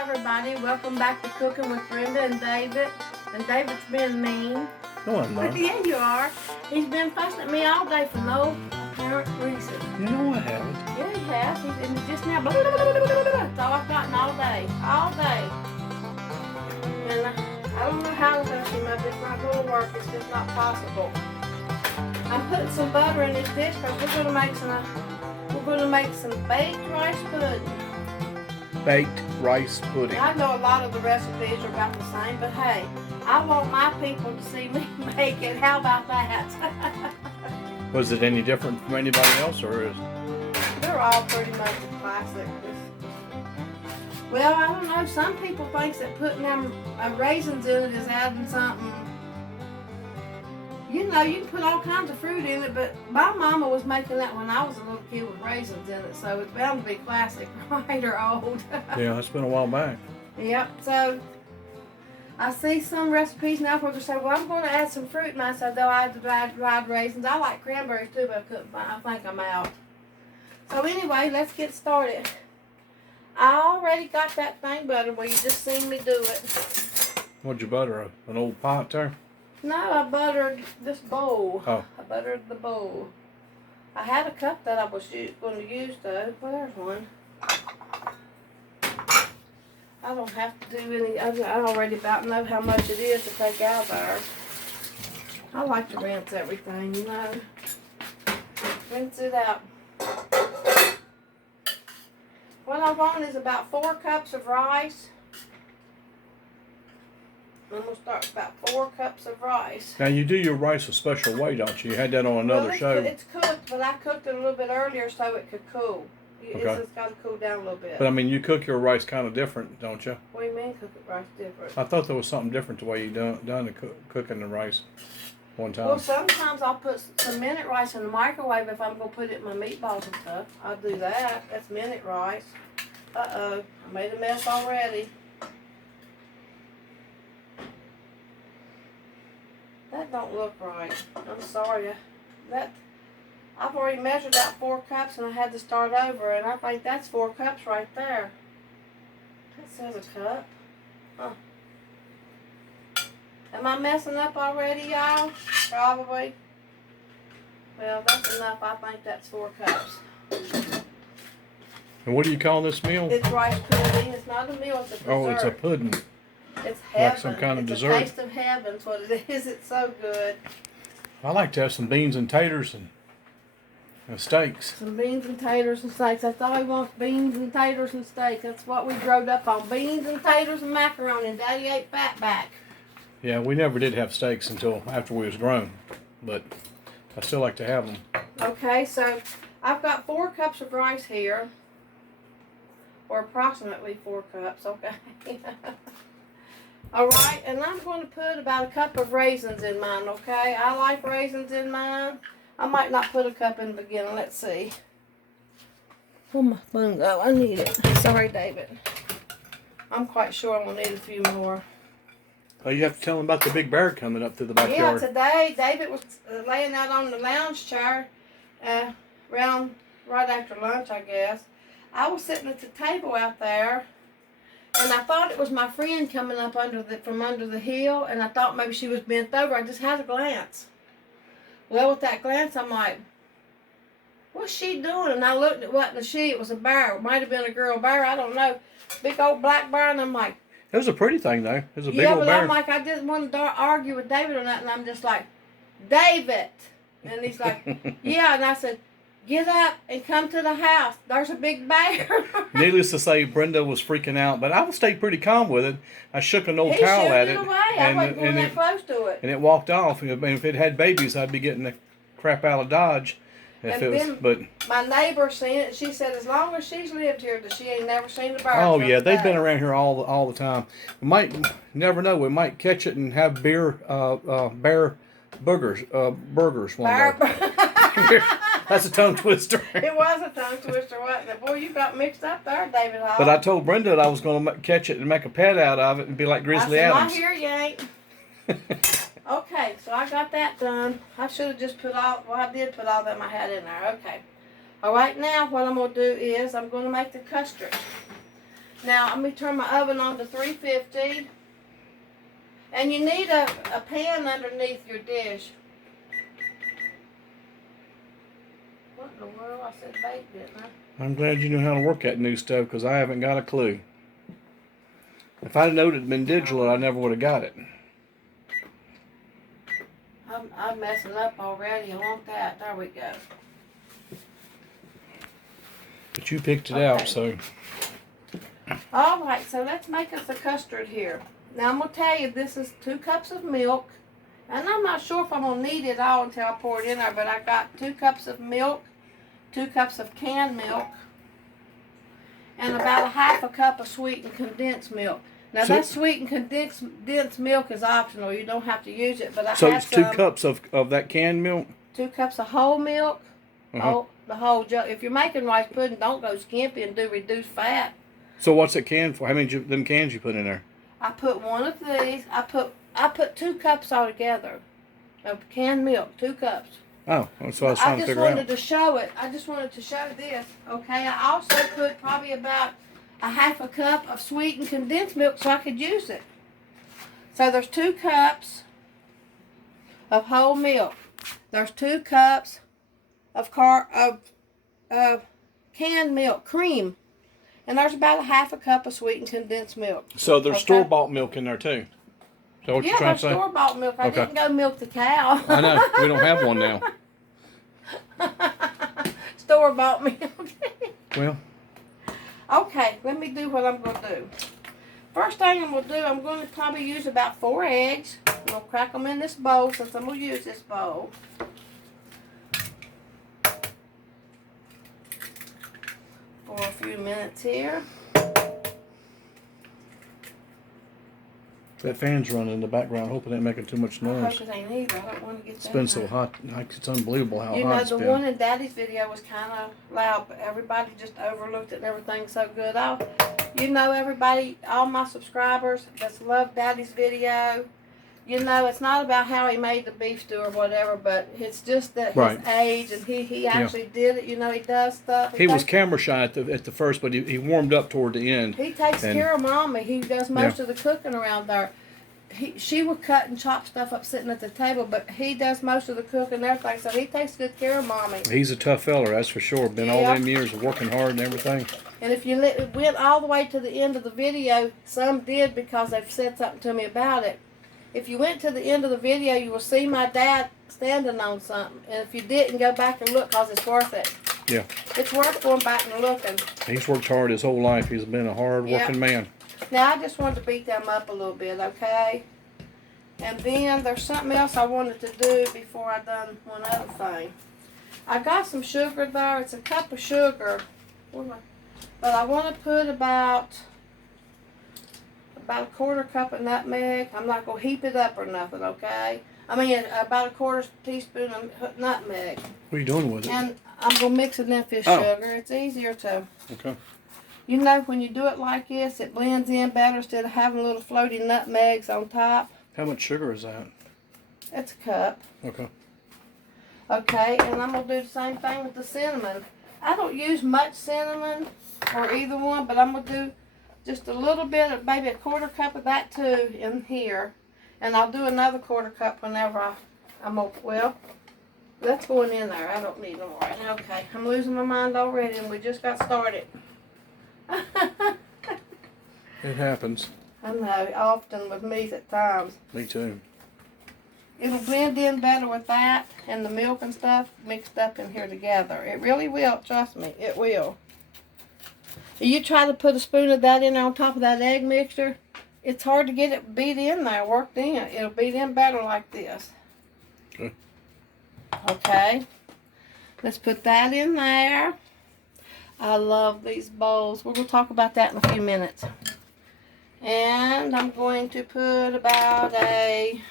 everybody. Welcome back to Cooking with Brenda and David. And David's been mean. No, I'm not. Yeah, you are. He's been fussing at me all day for no apparent reason. No, I haven't. Yeah, he has. And just now, that's all I've gotten all day. All day. And I don't know how to him up. It's not going to work. It's just not possible. I'm putting some butter in this dish because we're going to make some baked rice pudding. Baked rice pudding. I know a lot of the recipes are about the same, but hey, I want my people to see me make it. How about that? Was it any different from anybody else, or is? They're all pretty much classic. Well, I don't know. Some people think that putting them raisins in it is adding something. You know, you can put all kinds of fruit in it, but my mama was making that when I was a little kid with raisins in it, so it's bound to be classic, right, or old. Yeah, it's been a while back. Yep, so I see some recipes now where they say, well, I'm going to add some fruit, and I said, though I had the dried raisins. I like cranberries too, but I couldn't find, I think I'm out. So anyway, let's get started. I already got that thing buttered where you just seen me do it. What'd you butter? An old pot there? No, I buttered this bowl. Oh. I buttered the bowl. I had a cup that I was going to use though. Well, there's one. I don't have to do any. I already about know how much it is to take out there. I like to rinse everything, you know. Rinse it out. What I want is about 4 cups of rice. I'm going to start with about 4 cups of rice. Now, you do your rice a special way, don't you? You had that on another show. It's cooked, but I cooked it a little bit earlier so it could cool. Okay. It's got to cool down a little bit. But, I mean, you cook your rice kind of different, don't you? What do you mean cook it rice different? I thought there was something different the way you done the cooking the rice one time. Well, sometimes I'll put some minute rice in the microwave if I'm going to put it in my meatballs and stuff. I'll do that. That's minute rice. Uh-oh. I made a mess already. That don't look right. I'm sorry. I've already measured out 4 cups and I had to start over, and I think that's 4 cups right there. That says a cup. Huh. Am I messing up already, y'all? Probably. Well, that's enough. I think that's 4 cups. And what do you call this meal? It's rice pudding. It's not a meal, it's a dessert. Oh, it's a pudding. It's heaven. Like some kind of it's dessert. A taste of heaven's what it is. It's so good. I like to have some beans and taters and steaks. Some beans and taters and steaks. That's all he wants, beans and taters and steaks. That's what we growed up on. Beans and taters and macaroni. And Daddy ate fatback. Yeah, we never did have steaks until after we was grown. But I still like to have them. Okay, so I've got 4 cups of rice here. Or approximately 4 cups, okay. Alright, and I'm going to put about a cup of raisins in mine, okay? I like raisins in mine. I might not put a cup in the beginning. Let's see. Where'd my phone go? I need it. Sorry, David. I'm quite sure I'm going to need a few more. Oh, you have to tell them about the big bear coming up through the backyard. Yeah, today David was laying out on the lounge chair around right after lunch, I guess. I was sitting at the table out there, and I thought it was my friend coming up from under the hill, and I thought maybe she was bent over. I just had a glance. Well, with that glance, I'm like, what's she doing? And I looked at what it was a bear. It might have been a girl bear. I don't know. Big old black bear, and I'm like, it was a pretty thing, though. It was a big yeah, old but bear. I'm like, I didn't want to argue with David on that, and I'm just like, David. And he's like, yeah, and I said, get up and come to the house. There's a big bear. Needless to say, Brenda was freaking out, but I stayed pretty calm with it. I shook an old towel at it. Away. I wasn't going that close to it. And it walked off. And if it had babies, I'd be getting the crap out of Dodge. But my neighbor seen it, and she said as long as she's lived here, that she ain't never seen a bear. Oh yeah, they've been around here all the time. We might never know. We might catch it and have bear burgers one day. That's a tongue twister. It was a tongue twister, wasn't it? Boy, you got mixed up there, David Hall. But I told Brenda that I was going to catch it and make a pet out of it and be like Grizzly Adams. I hear you ain't. Okay, so I got that done. I should have just I did put all that I had in there. Okay. All right, now what I'm going to do is I'm going to make the custard. Now, let me turn my oven on to 350. And you need a pan underneath your dish. What in the world? I said bake, didn't I? I'm glad you know how to work that new stove because I haven't got a clue. If I'd known it'd been digital, I never would have got it. I'm messing up already. I want that. There we go. But you picked it out, so. All right, so let's make us a custard here. Now, I'm going to tell you, this is 2 cups of milk. And I'm not sure if I'm going to need it all until I pour it in there, but I got 2 cups of milk, 2 cups of canned milk, and about 1/2 cup of sweetened condensed milk. Now, that sweetened condensed milk is optional. You don't have to use it, but I So have it's 2 cups of that canned milk? 2 cups of whole milk. Uh-huh. The whole jug. If you're making rice pudding, don't go skimpy and do reduced fat. So what's it canned for? How many them cans you put in there? I put one of these. I put 2 cups altogether of canned milk. 2 cups. Oh, that's what I was trying to figure out. I just wanted to show it. I just wanted to show this. Okay. I also put probably about 1/2 cup of sweetened condensed milk so I could use it. So there's 2 cups of whole milk. There's 2 cups of canned milk, cream. And there's about 1/2 cup of sweetened condensed milk. So there's store-bought milk in there too. Is that what you're trying to say? Yeah, store-bought milk. I didn't go milk the cow. I know. We don't have one now. Store-bought milk. Well. Okay, let me do what I'm going to do. First thing I'm going to do, I'm going to probably use about 4 eggs. I'm going to crack them in this bowl since I'm going to use this bowl. For a few minutes here. That fan's running in the background. Hoping it ain't making too much I noise. hope it ain't either. I don't want to get that. It's been so hot. Like, it's unbelievable how hot it's been. You know, the one in Daddy's video was kind of loud, but everybody just overlooked it and everything's so good. You know, everybody, all my subscribers that love Daddy's video, you know, it's not about how he made the beef stew or whatever, but it's just that his age and he actually did it. You know, he does stuff. He was camera shy at the first, but he warmed up toward the end. He takes care of Mommy. He does most of the cooking around there. She would cut and chop stuff up sitting at the table, but he does most of the cooking and everything, so he takes good care of Mommy. He's a tough feller, that's for sure. Been all them years of working hard and everything. And if you went all the way to the end of the video, some did because they've said something to me about it. If you went to the end of the video, you will see my dad standing on something. And if you didn't, go back and look because it's worth it. Yeah. It's worth going back and looking. He's worked hard his whole life. He's been a hard-working man. Now, I just wanted to beat them up a little bit, okay? And then there's something else I wanted to do before I done one other thing. I got some sugar there. It's a cup of sugar. But I want to put about a 1/4 cup of nutmeg. I'm not going to heap it up or nothing, okay? I mean, about a 1/4 teaspoon of nutmeg. What are you doing with it? And I'm going to mix it in with sugar. It's easier to... Okay. You know, when you do it like this, it blends in better instead of having little floating nutmegs on top. How much sugar is that? That's a cup. Okay. Okay, and I'm going to do the same thing with the cinnamon. I don't use much cinnamon or either one, but I'm going to do just a little bit of maybe a 1/4 cup of that too in here. And I'll do another 1/4 cup whenever I'm okay. Well, that's going in there. I don't need no more. Okay, I'm losing my mind already and we just got started. It happens. I know, often with me at times. Me too. It'll blend in better with that and the milk and stuff mixed up in here together. It really will, trust me, it will. You try to put a spoon of that in on top of that egg mixture, it's hard to get it beat in there, worked in. It'll beat in better like this. Okay. Okay. Let's put that in there. I love these bowls. We're going to talk about that in a few minutes. And I'm going to put about a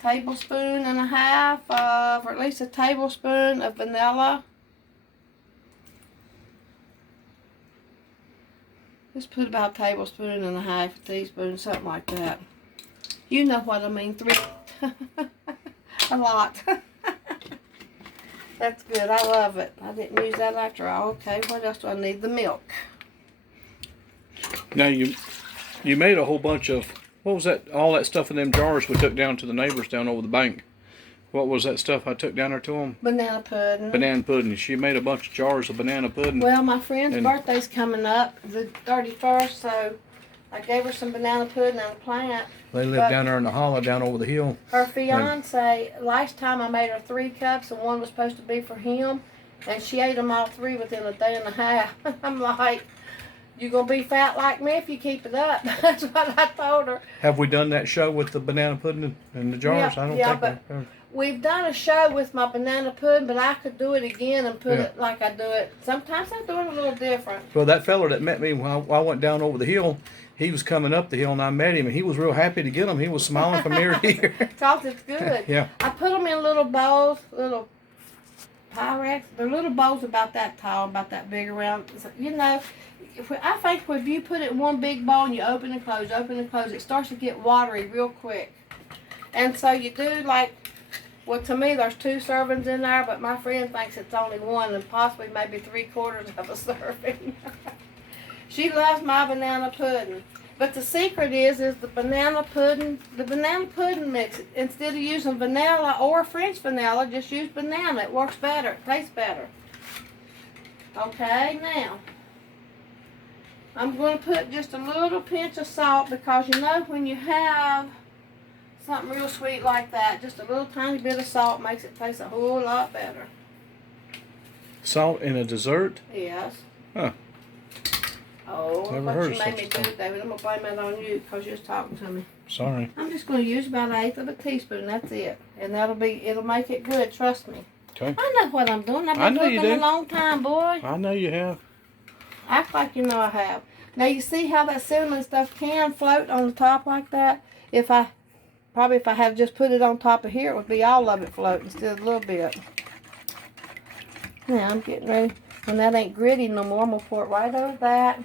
tablespoon and a half of, or at least a tablespoon of vanilla. Just put about a tablespoon and a half, a teaspoon, something like that. You know what I mean, 3, a lot. That's good. I love it. I didn't use that after all. Okay, what else do I need? The milk. Now you made a whole bunch of, what was that? All that stuff in them jars we took down to the neighbors down over the bank. What was that stuff I took down there to them? Banana pudding. Banana pudding. She made a bunch of jars of banana pudding. Well, my friend's birthday's coming up, the 31st, so I gave her some banana pudding and a plant. They live down there in the hollow down over the hill. Her fiance, last time I made her 3 cups and one was supposed to be for him, and she ate them all 3 within a day and a half. I'm like, you're going to be fat like me if you keep it up. That's what I told her. Have we done that show with the banana pudding in the jars? I don't think but we've done a show with my banana pudding, but I could do it again and put it like I do it. Sometimes I do it a little different. Well, that fella that met me while I went down over the hill, he was coming up the hill and I met him and he was real happy to get them. He was smiling from ear to ear. Because it's good. Yeah. I put them in little bowls, little Pyrex. They're little bowls about that tall, about that big around. You know, I think if you put it in one big bowl and you open and close, it starts to get watery real quick. And so you do like, well, to me there's 2 servings in there, but my friend thinks it's only 1 and possibly maybe 3/4 of a serving. She loves my banana pudding. But the secret is the banana pudding mix. Instead of using vanilla or French vanilla, just use banana. It works better. It tastes better. Okay, now, I'm going to put just a little pinch of salt because you know when you have something real sweet like that, just a little tiny bit of salt makes it taste a whole lot better. Salt in a dessert? Yes. Huh. Oh, Never what heard you of made such me a do, thing. David. I'm going to blame that on you because you was talking to me. Sorry. I'm just going to use about 1/8 of a teaspoon. That's it. And it'll make it good. Trust me. Okay. I know what I'm doing. I've been cooking a long time, boy. I know you have. Act like you know I have. Now, you see how that cinnamon stuff can float on the top like that? If I had just put it on top of here, it would be all of it floating instead of a little bit. Now, I'm getting ready. When that ain't gritty no more, I'm going to pour it right over that.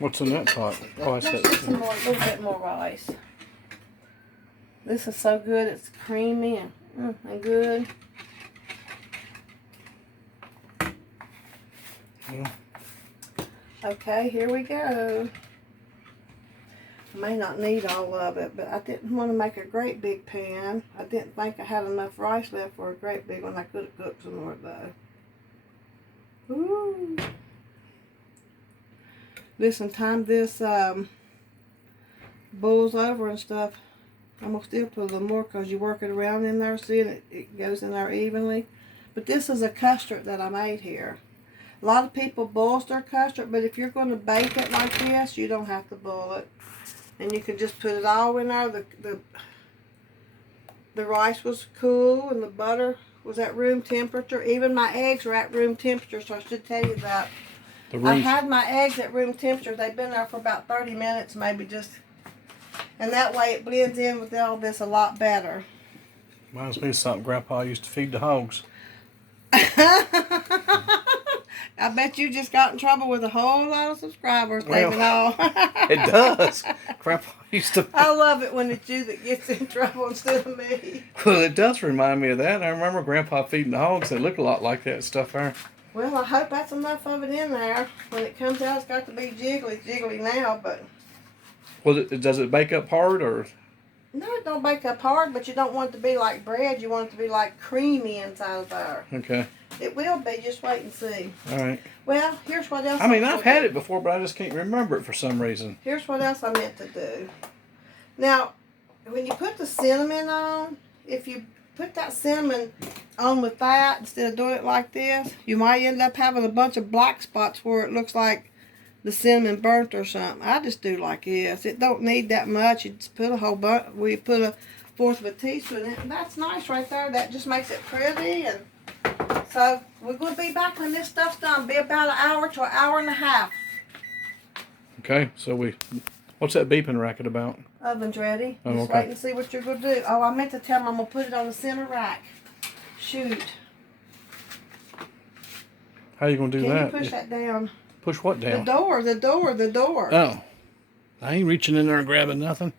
What's in that pot? Oh, I said Just a little bit more rice. This is so good. It's creamy and good. Yeah. Okay, here we go. I may not need all of it, but I didn't want to make a great big pan. I didn't think I had enough rice left for a great big one. I could have cooked some more though. Ooh. Listen, time this boils over and stuff, I'm going to still put a little more because you work it around in there, see, and it goes in there evenly. But this is a custard that I made here. A lot of people boil their custard, but if you're going to bake it like this, you don't have to boil it. And you can just put it all in there. The rice was cool and the butter was at room temperature. Even my eggs are at room temperature, so I should tell you that. I had my eggs at room temperature. They've been there for about 30 minutes, maybe just. And that way it blends in with all this a lot better. Reminds me of something Grandpa used to feed the hogs. I bet you just got in trouble with a whole lot of subscribers, David. It does. Grandpa used to. I love it when it's you that gets in trouble instead of me. Well, it does remind me of that. I remember Grandpa feeding the hogs. They look a lot like that stuff there. Well, I hope that's enough of it in there. When it comes out, it's got to be jiggly now, but... Well, does it bake up hard, or...? No, it don't bake up hard, but you don't want it to be like bread. You want it to be like creamy inside of there. Okay. It will be. Just wait and see. All right. Well, here's what else. I mean, I've had it before, but I just can't remember it for some reason. Here's what else I meant to do. Now, when you put the cinnamon on, if you put that cinnamon on with that instead of doing it like this, you might end up having a bunch of black spots where it looks like the cinnamon burnt or something. I just do like this. It don't need that much. You just put a whole bunch. We put 1/4 of a teaspoon in it. And that's nice right there. That just makes it pretty. And so we're going to be back when this stuff's done. Be about 1 hour to 1.5 hours. Okay, so what's that beeping racket about? Oven's ready. Oh, Just okay. wait and see what you're going to do. Oh, I meant to tell them I'm going to put it on the center rack. Shoot. How are you going to do Can that? you push that down? Push what down? The door. Oh. I ain't reaching in there and grabbing nothing.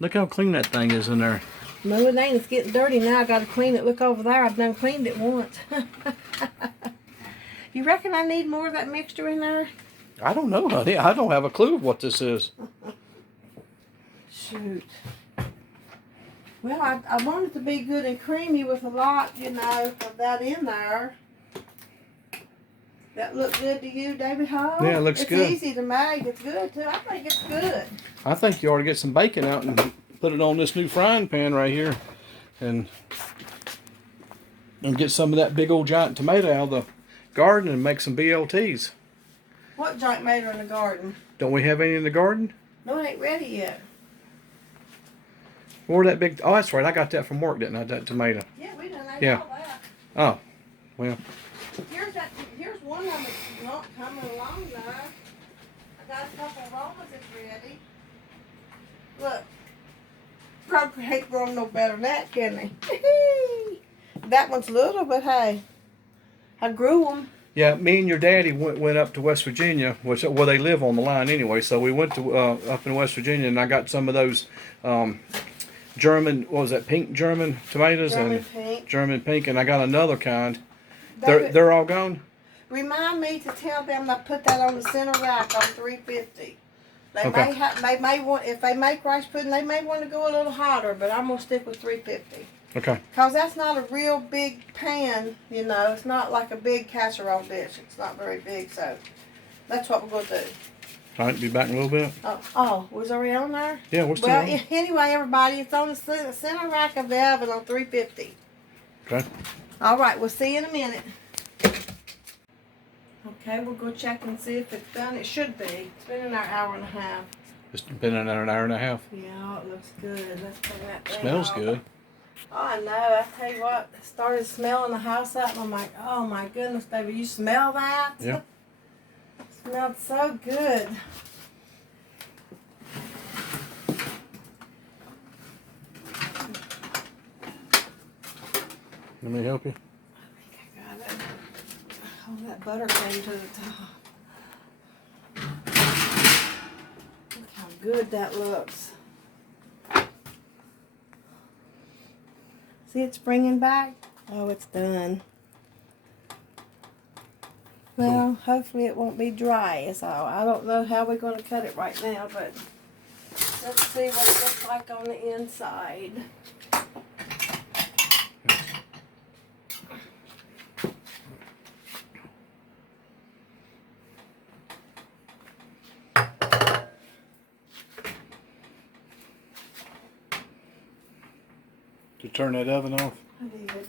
Look how clean that thing is in there. No, it ain't. It's getting dirty now. I got to clean it. Look over there. I've done cleaned it once. You reckon I need more of that mixture in there? I don't know, honey. I don't have a clue of what this is. Shoot. Well, I want it to be good and creamy with a lot, you know, of that in there. That look good to you, David Hall? Yeah, it looks good. It's easy to make. It's good, too. I think it's good. I think you ought to get some bacon out and put it on this new frying pan right here. And get some of that big old giant tomato out of the garden and make some BLTs. What giant tomato in the garden? Don't we have any in the garden? No, it ain't ready yet. Or that big... Oh, that's right. I got that from work, didn't I? That tomato. Yeah, we done ate Yeah. all that. Oh, well. Here's one of them that's not coming along there. I got a couple of Romas that's ready. Look. Probably ain't growing no better than that, can they? That one's little, but hey. I grew them. Yeah, me and your daddy went up to West Virginia, where they live on the line anyway. So we went to up in West Virginia, and I got some of those German, what was that, pink German tomatoes? German pink, and I got another kind. They're all gone? Remind me to tell them to put that on the center rack on $3.50. They may want, if they make rice pudding, they may want to go a little hotter, but I'm gonna stick with $3.50. Okay. Cause that's not a real big pan, you know. It's not like a big casserole dish. It's not very big, so that's what we're gonna do. All right, be back in a little bit. Oh, was already on there? Yeah, we're still on. Anyway, everybody, it's on the center rack of the oven on $3.50. Okay. All right, we'll see you in a minute. Okay, we'll go check and see if it's done. It should be. It's been in there an hour and a half. It's been in there an hour and a half. Yeah, it looks good. Let's turn that thing Smells off. good. Oh, I know. I tell you what, I started smelling the house out, and I'm like, oh my goodness, David, you smell that? Yeah. It smelled so good. Let me help you. I think I got it. Oh, that butter came to the top. Look how good that looks. See, it's bringing back. Oh, it's done. Well, hopefully it won't be dry is all. I don't know how we're going to cut it right now, but let's see what it looks like on the inside. To turn that oven off? I did.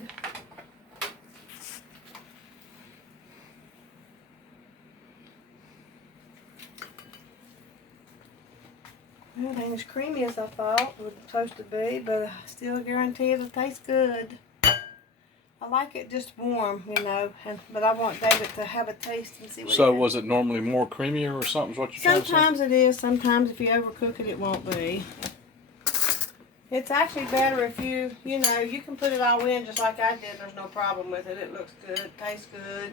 Well, it ain't as creamy as I thought it was supposed to be, but I still guarantee it'll taste good. I like it just warm, you know, but I want David to have a taste and see what So he was it normally more creamier or something? Is what you're trying to say? Sometimes it is. Sometimes if you overcook it, it won't be. It's actually better if you know, you can put it all in just like I did. There's no problem with it. It looks good. Tastes good.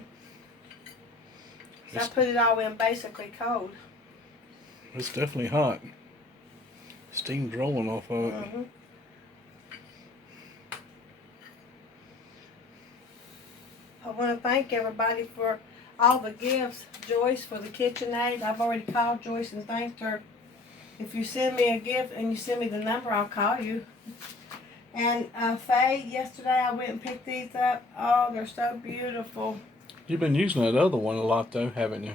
So I put it all in basically cold. It's definitely hot. Steam's rolling off of it. Mm-hmm. I want to thank everybody for all the gifts. Joyce for the KitchenAid. I've already called Joyce and thanked her. If you send me a gift and you send me the number, I'll call you. And Faye, yesterday I went and picked these up. Oh, they're so beautiful. You've been using that other one a lot though, haven't you?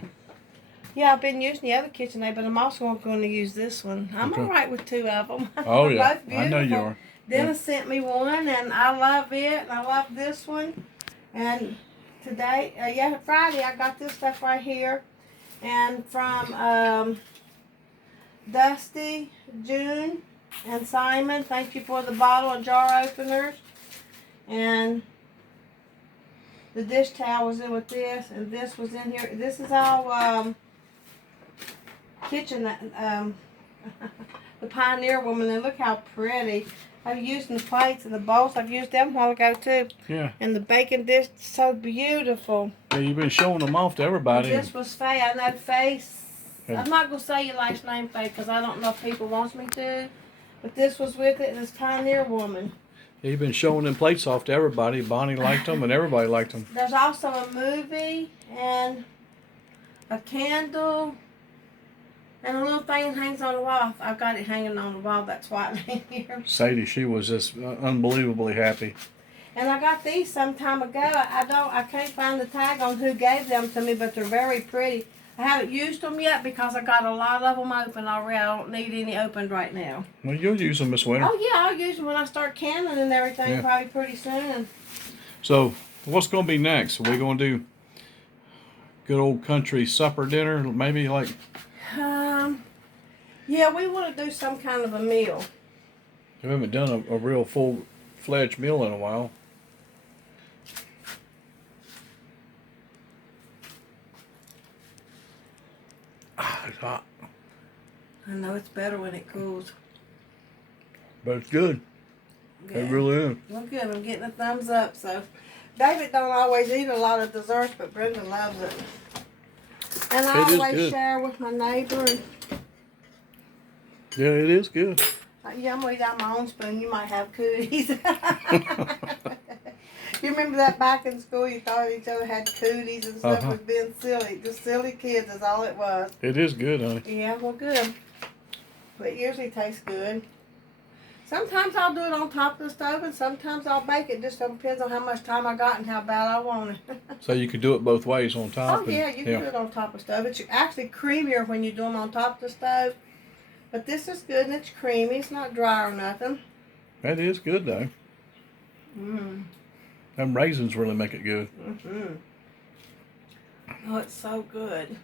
Yeah, I've been using the other KitchenAid, but I'm also going to use this one. I'm Okay. alright with two of them. Oh They're yeah, both I know you beautiful. are. Dennis sent me one, and I love it, and I love this one. And today, Friday, I got this stuff right here. And from Dusty, June, and Simon, thank you for the bottle and jar openers. And the dish towel was in with this, and this was in here. This is all kitchen, the Pioneer Woman, and look how pretty. I've used the plates and the bowls. I've used them a while ago too. Yeah. And the baking dish, so beautiful. Yeah, you've been showing them off to everybody. This was Faye. I know Faye. Yeah. I'm not going to say your last name, Faye, because I don't know if people wants me to. But this was with it, and it's Pioneer Woman. You've been showing them plates off to everybody. Bonnie liked them, and everybody liked them. There's also a movie and a candle and a little thing that hangs on the wall. I've got it hanging on the wall. That's why I'm in here. Sadie, she was just unbelievably happy. And I got these some time ago. I can't find the tag on who gave them to me, but they're very pretty. I haven't used them yet because I got a lot of them open already. I don't need any opened right now. Well, you'll use them this winter. Oh yeah, I'll use them when I start canning and everything. Yeah. Probably pretty soon. So, what's going to be next? Are we going to do good old country supper dinner? Maybe like... Yeah, we want to do some kind of a meal. We haven't done a real full-fledged meal in a while. It's hot. I know it's better when it cools. But it's good. Good. It really is. Well, good. I'm getting a thumbs up. So, David don't always eat a lot of desserts, but Brenda loves it. And I It is always good. share with my neighbor. And, Yeah, it is good. yeah, I'm gonna eat out my own spoon. You might have cooties. You remember that back in school? You thought each other had cooties and stuff was being silly. Just silly kids is all it was. It is good, honey. Yeah, well, good. But it usually tastes good. Sometimes I'll do it on top of the stove, and sometimes I'll bake it. Just depends on how much time I got and how bad I want it. So you could do it both ways on top. Oh, yeah, you can do it on top of the stove. It's actually creamier when you do them on top of the stove. But this is good, and it's creamy. It's not dry or nothing. That is good, though. Mmm. Them raisins really make it good. Mm-hmm. Oh, it's so good.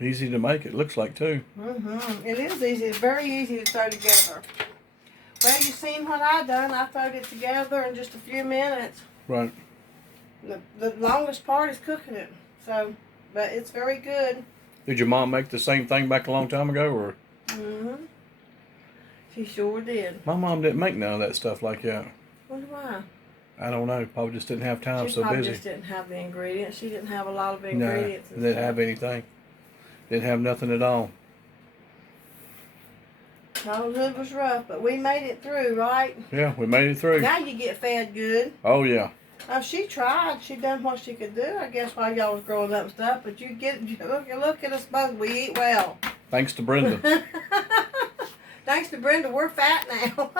Easy to make, it looks like, too. Mm-hmm. It is easy. It's very easy to throw together. Well, you seen what I done. I throwed it together in just a few minutes. Right. The longest part is cooking it. So, but it's very good. Did your mom make the same thing back a long time ago, or? Mm-hmm. She sure did. My mom didn't make none of that stuff like that. Wonder why? I don't know. Probably just didn't have time. She So probably busy. just didn't have the ingredients. She didn't have a lot of No, ingredients. and didn't stuff. have anything. Didn't have nothing at all. Childhood was rough, but we made it through, right? Yeah, we made it through. Now you get fed good. Oh yeah. Oh, she tried. She done what she could do, I guess, while y'all was growing up and stuff. But you look at us both. We eat well. Thanks to Brenda. Thanks to Brenda, we're fat now.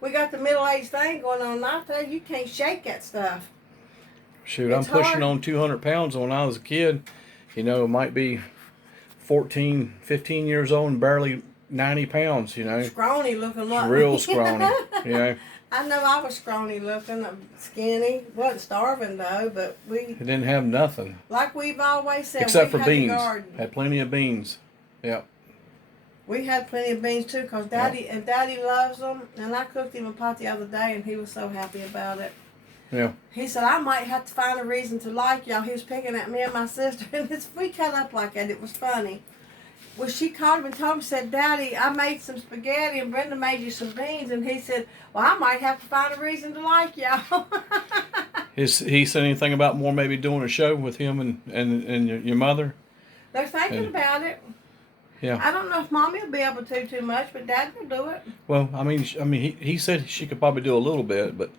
We got the middle-aged thing going on. I tell you, you can't shake that stuff. Shoot, It's I'm pushing hard. on 200 pounds when I was a kid. You know, it might be 14, 15 years old and barely 90 pounds, you know. Scrawny looking like Real me. scrawny, you know. I know I was scrawny looking, skinny. Wasn't starving though, but It didn't have nothing. like we've always said, Except we for had a beans. garden. Had plenty of beans. Yep. We had plenty of beans too, cause Daddy loves them. And I cooked him a pot the other day, and he was so happy about it. Yeah. He said, I might have to find a reason to like y'all. He was picking at me and my sister, and we cut up like that. It was funny. Well, she called him and told him, said, Daddy, I made some spaghetti, and Brenda made you some beans. And he said, well, I might have to find a reason to like y'all. Has he said anything about more maybe doing a show with him and your mother? They're thinking about it. Yeah. I don't know if Mommy will be able to too much, but Dad will do it. Well, I mean, he said she could probably do a little bit, but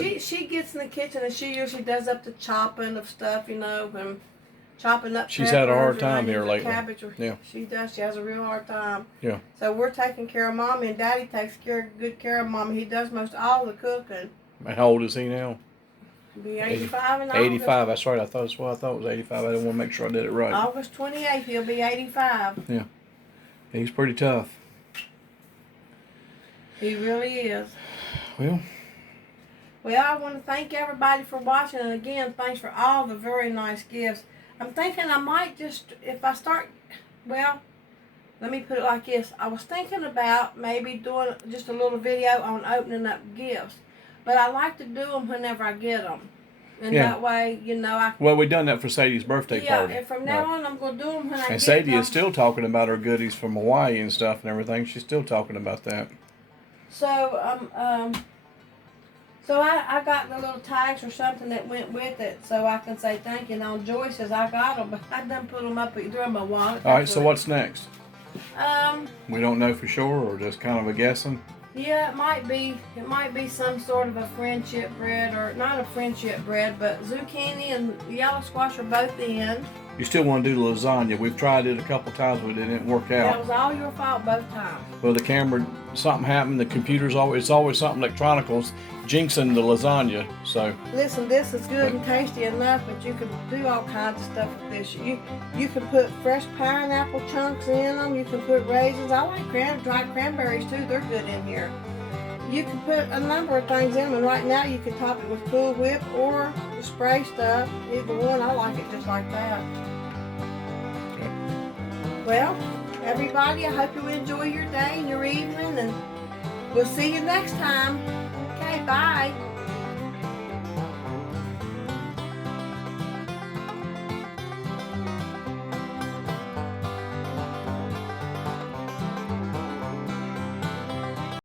She gets in the kitchen, and she usually does up the chopping of stuff, you know, and chopping up She's had a hard peppers time and here onions and lately. cabbage. Yeah. She does. She has a real hard time. Yeah. So we're taking care of Mommy, and Daddy takes good care of Mommy. He does most all the cooking. How old is he now? Be 85 in August. 85. That's right. I thought it was 85. I didn't want to make sure I did it right. August 28th, he'll be 85. He's pretty tough. He really is. Well, I want to thank everybody for watching, and again, thanks for all the very nice gifts. I'm thinking I might just, if I start, well, let me put it like this. I was thinking about maybe doing just a little video on opening up gifts, but I like to do them whenever I get them. And that way, you know, well, we done that for Sadie's birthday party. Yeah, and from now on, I'm going to do them when I get them. And Sadie is still talking about her goodies from Hawaii and stuff and everything. She's still talking about that. So, I got the little tags or something that went with it, so I can say thank you. And on Joyce's, I got them, but I done put them up through my wallet. All right, so what's next? We don't know for sure, or just kind of a guessing. Yeah, it might be some sort of a friendship bread, or not a friendship bread, but zucchini and yellow squash are both in. You still want to do lasagna. We've tried it a couple times, but it didn't work That out. was all your fault both times. Well, the camera, something happened. The computer's it's always something electronicals jinxing the lasagna. So Listen, this is good and tasty enough, but you can do all kinds of stuff with this. You can put fresh pineapple chunks in them. You can put raisins. I like dried cranberries too. They're good in here. You can put a number of things in them, and right now you can top it with Cool Whip or the spray stuff. Either one, I like it just like that. okay. Well, everybody, I hope you enjoy your day and your evening, and we'll see you next time. Okay, bye.